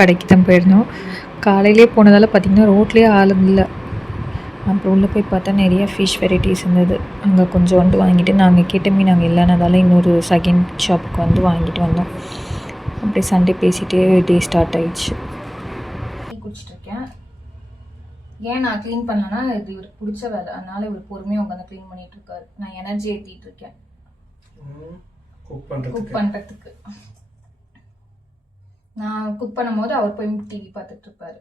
கடைக்கு தான் போயிருந்தோம். காலையிலே போனதால் பார்த்திங்கன்னா ரோட்லேயே ஆளுங்க இல்லை. அப்புறம் உள்ளே போய் பார்த்தா நிறைய ஃபிஷ் வெரைட்டிஸ் இருந்தது. அங்கே கொஞ்சோண்டு வாங்கிட்டு நாங்கள் கேட்ட மீன் அங்கே இல்லைனதால இன்னொரு செகண்ட் ஷாப்புக்கு வந்து வாங்கிட்டு வந்தோம். அப்படியே சண்டே பேசிகிட்டே டே ஸ்டார்ட் ஆயிடுச்சு. டீ குடிச்சிட்ருக்கேன். ஏன் நான் க்ளீன் பண்ணேன்னா இது இவருக்கு பிடிச்ச வேலை, அதனால இவர் பொறுமையாக உட்காந்து க்ளீன் பண்ணிட்டு இருக்காரு. நான் எனர்ஜி ஏற்றிட்டு இருக்கேன் குக் பண்ணுறதுக்கு. நான் குக் பண்ணும் போது அவர் போய் டிவி பார்த்துட்டு இருப்பாரு.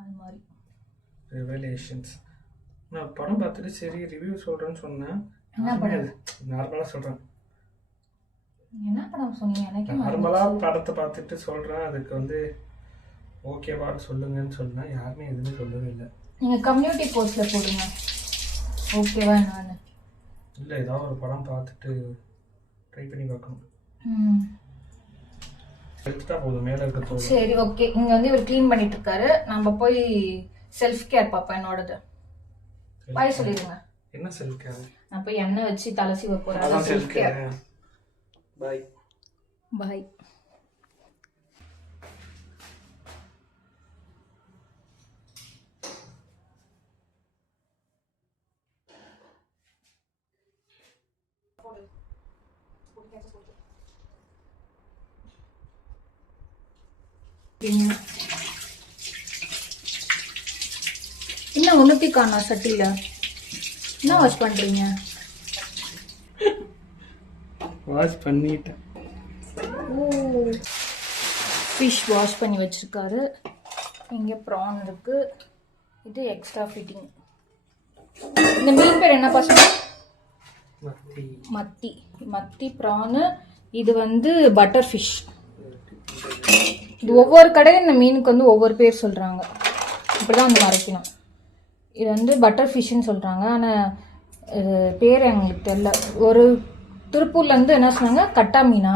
அது மாதிரி ரெவலேஷன்ஸ். நான் படம் பார்த்துட்டு சரி ரிவ்யூ சொல்கிறேன்னு சொன்னேன். என்ன படம்? நார்மலாக சொல்கிறேன். என்ன படம் சொன்னீங்க? எனக்கு நார்மலாக படத்தை பார்த்துட்டு சொல்கிறேன். அதுக்கு வந்து ஓகேவான்னு சொல்லுங்கன்னு சொன்னேன். யாருமே எதுவுமே சொல்லவே இல்லை. நீங்கள் கம்யூனிட்டி போஸ்ட்டில் போடுங்க ஓகேவா நான். இல்லை ஏதாவது ஒரு படம் பார்த்துட்டு ட்ரை பண்ணி பார்க்கணும். எடுத்துட்டா போதும் மேலே இருக்க. சரி ஓகே. இங்கே வந்து இவர் க்ளீன் பண்ணிட்டு இருக்காரு. நம்ம போய் செல்ஃப் கேர் பார்ப்போம். என்னோடது பாய் சொல்லிடுங்க. என்ன செல்ஃப் கேர்? நான் போய் எண்ணெய் வச்சு தலை சீவ போகிறேன். Self care. Bye bye. என்ன ஒன்றுத்தி காணா சட்டியில்? என்ன வாஷ் பண்ணுறீங்க? வாஷ் பண்ணிட்டேன். ஓ, ஃபிஷ் வாஷ் பண்ணி வச்சுருக்காரு. இங்கே ப்ரான் இருக்குது. இது எக்ஸ்ட்ரா ஃபிட்டிங். இந்த மீன் பேர் என்ன பசங்க? மத்தி. மத்தி ப்ரானு. இது வந்து பட்டர் ஃபிஷ். இது ஒவ்வொரு கடையில் இந்த மீனுக்கு வந்து ஒவ்வொரு பேர் சொல்கிறாங்க. இப்படி தான் வந்து மறைக்கணும். இது வந்து பட்டர் ஃபிஷ்ஷுன்னு சொல்கிறாங்க. ஆனால் பேர் எங்களுக்கு தெரியல. ஒரு திருப்பூர்லேருந்து என்ன சொன்னாங்க, கட்டா மீனா,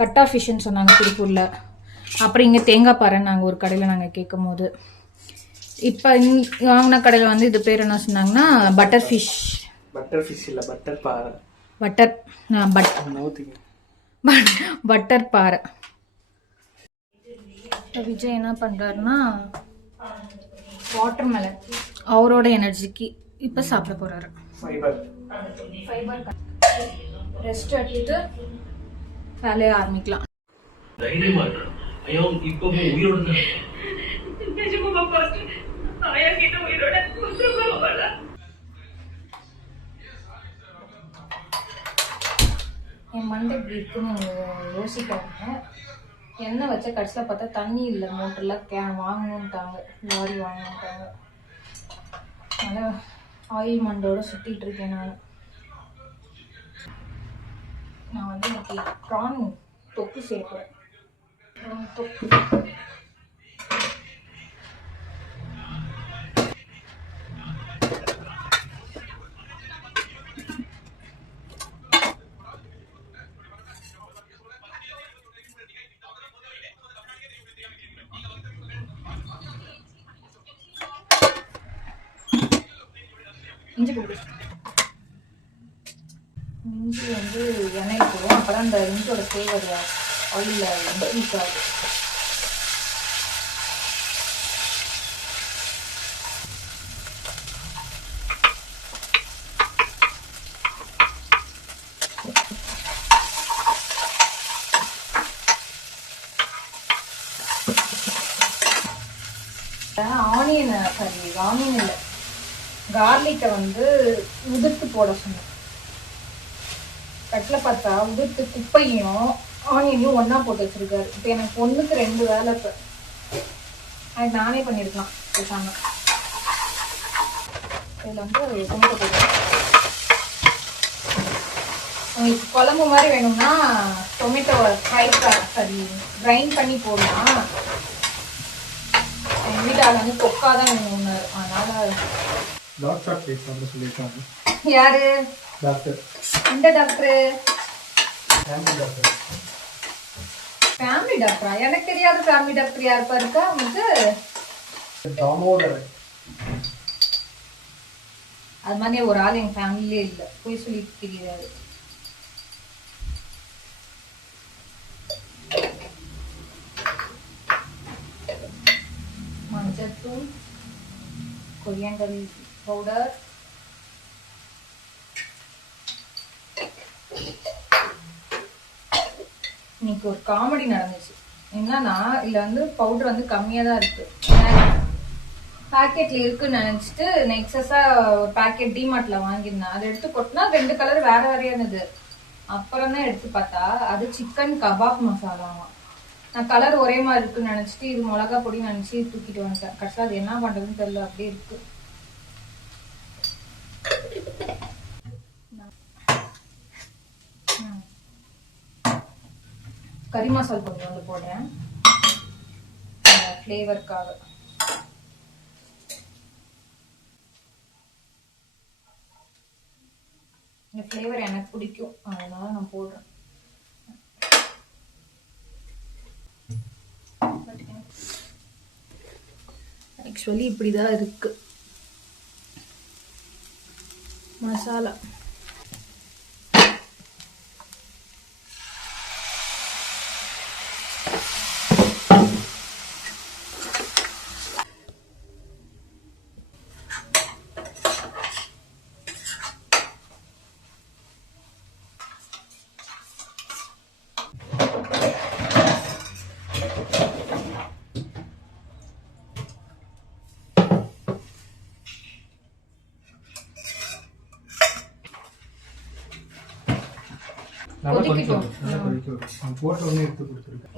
கட்டா ஃபிஷ்ஷுன்னு சொன்னாங்க திருப்பூரில். அப்புறம் இங்கே தேங்காய் பாறை நாங்கள் ஒரு கடையில் நாங்கள் கேட்கும் போது. இப்போ வாங்கின கடையில் வந்து இது பேர் என்ன சொன்னாங்கன்னா பட்டர் ஃபிஷ். பட்டர் ஃபிஷ் இல்லை, பட்டர் பாறை. பட்டர் பட்டர் பாறை. விஜய் என்ன பண்ணுறாருன்னா வாட்டர்மெலன் அவரோட எனர்ஜிக்கு இப்போ சாப்பிட போகிறாரு. ஃபைபர் ரெஸ்ட் எடுத்துட்டு வேலையை ஆரம்பிக்கலாம். என் மண்டை இப்படி இருக்குன்னு யோசிக்காங்க. எண்ணெய் வச்ச கடைசியில் பார்த்தா தண்ணி இல்லை. மோட்டரில் வாங்கணுன்ட்டாங்க, லாரி வாங்கணுன்ட்டாங்க. அதனால் ஆயில் மண்டோட சுற்றிட்டு இருக்கேன் நான் வந்து இன்னைக்கு ப்ரான் தொக்கு சேர்ப்பேன். தொக்கு இஞ்சி போடு. இஞ்சி வந்து எண்ணெயில் போடுவோம். அப்போ தான் அந்த இஞ்சியோட ஃப்ளேவர் ஆயிலில் இன்க்ரீஸ் ஆகுது. ஆனியன் இல்லை, கார்லிக்கை வந்து உதிர்த்து போட சொன்னேன். கட்டில் பார்த்தா உதிர்த்து குப்பையும் ஆனியனையும் ஒன்றா போட்டு வச்சுருக்காரு. இப்போ எனக்கு 1க்கு 2 வேலை. இப்போ அது நானே பண்ணியிருக்கலாம் பேசாம. இதில் வந்து டொமேட்டோ போடுறேன். உங்களுக்கு குழம்பு மாதிரி வேணும்னா டொமேட்டோவை கிரைண்ட் பண்ணி போடலாம். எங்கள் வீட்டால் வந்து தொக்காதான் வேணும். அதனால யாரு டாக்டர்? இந்த டாக்டர் ஃபேமிலி டாக்டரா? எனக்கு தெரியாத ஃபேமிலி டாக்டர் யாருப்பா இருக்கா உங்களுக்கு? அது மாதிரி ஒரு ஆள் எங்க ஃபேமிலியே இல்லை. போய் சொல்லிட்டு தெரியாது. தூள், கொரியாண்டர் பவுடர், இன்னைக்கு ஒரு காமெடி நடந்துச்சு. என்னன்னா இதுல வந்து பவுடர் வந்து கம்மியா தான் இருக்கு. பாக்கெட்ல இருக்குன்னு நினைச்சிட்டு எக்ஸஸா பாக்கெட் டிமார்ட்ல வாங்கியிருந்தேன். அதை எடுத்து கொட்டினா 2 கலர் வேற வேறையா இருந்தது. அப்புறம் தான் எடுத்து பார்த்தா அது சிக்கன் கபாப் மசாலாவாம். நான் கலர் ஒரே மாதிரி இருக்குன்னு நினைச்சிட்டு இது மிளகா பொடி நினைச்சு தூக்கிட்டு வந்துட்டேன். கடைசியா அது என்ன பண்றதுன்னு தெரியல, அப்படியே இருக்கு. கறி மசாலா கொஞ்சம் வந்து போடுறேன் ஃப்ளேவருக்காக. இந்த ஃப்ளேவர் எனக்கு பிடிக்கும், அதனால நான் போடுறேன். ஆக்சுவலி இப்படிதான் இருக்கு மசாலா.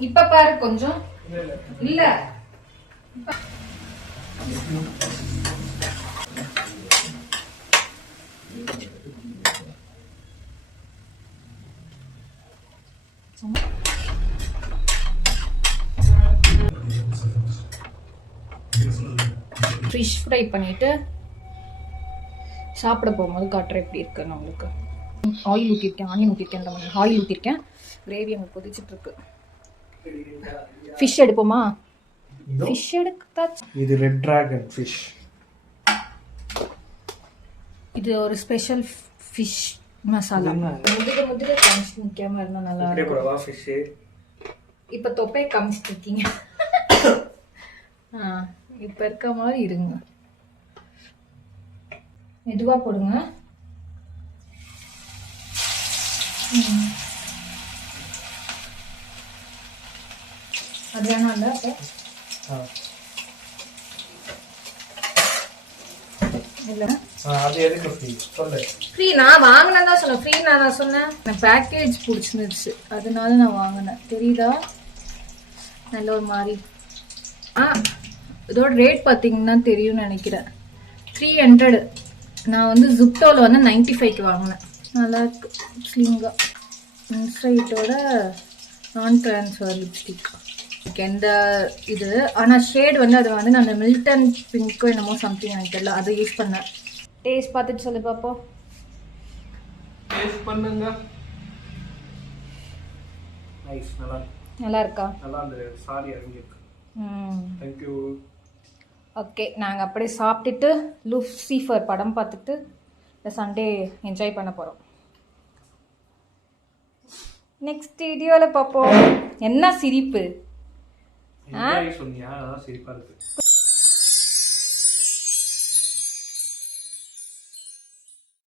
இப்ப பாரு கொஞ்சம் இல்ல ஃபிஷ் ஃப்ரை பண்ணிட்டு சாப்பிட போகும்போது காட்டுறேன் எப்படி இருக்குன்னு உங்களுக்கு. ஆயில் ஊற்றிருக்கேன், ஆனியன் ஊற்றிருக்கேன், ஆயில் ஊற்றிருக்கேன். கிரேவி அங்கே கொதிச்சுட்டு இருக்கு. ஃபிஷ் எடுப்போமா? ஃபிஷ் எடுத்தாச்சு. இது ரெட் டிராகன் ஃபிஷ். இது ஒரு ஸ்பெஷல் ஃபிஷ் மசாலா. முதுக காமிச்சு நிற்காம இருந்தால் நல்லா இருக்கும். ஃபிஷ் இப்போ தொப்பை காமிச்சிட்டு இருக்கீங்க. இப்போ இருக்க மாதிரி இருங்க. மெதுவா போடுங்க. அது வேணாம் இல்ல ஃப்ரீ நான் வாங்கினேன் தான் சொன்னேன். ஃப்ரீ நான் சொன்னேன். நான் பேக்கேஜ் பிடிச்சிருந்துச்சு அதனால நான் வாங்கினேன். தெரியுதா நல்ல ஒரு மாதிரி. இதோட ரேட் பார்த்தீங்கன்னா தெரியும்னு நினைக்கிறேன். 300. நான் வந்து ஜுப்டோவில் வந்து 95க்கு வாங்கினேன். நல்லா இருக்கு ஸ்லிங்கா. இன்சைட்டோட நான் ட்ரான்ஸ்ஃபர் லிப்ஸ்டிக் எந்த இது. ஆனால் ஷேட் வந்து அது வந்து நான் மில்டன் பிங்க்கோ என்னமோ சம்திங் எனக்கு தெரியல, அதை யூஸ் பண்ணேன். டேஸ்ட் பார்த்துட்டு சொல்லு பாப்போம். டேஸ்ட் பண்ணுங்க. நைஸ். நல்லா இருக்கா? நல்லா அந்த சாரி இறங்கி இருக்கு. Thank you. ஓகே, நாங்கள் அப்படியே சாப்பிட்டுட்டு லூசிஃபர் படம் பார்த்துட்டு இந்த சண்டே என்ஜாய் பண்ண போகிறோம். நெக்ஸ்ட் வீடியோவில் பார்ப்போம். என்ன சிரிப்பு? சொன்னியா? அதான் சிரிப்பா இருக்கு.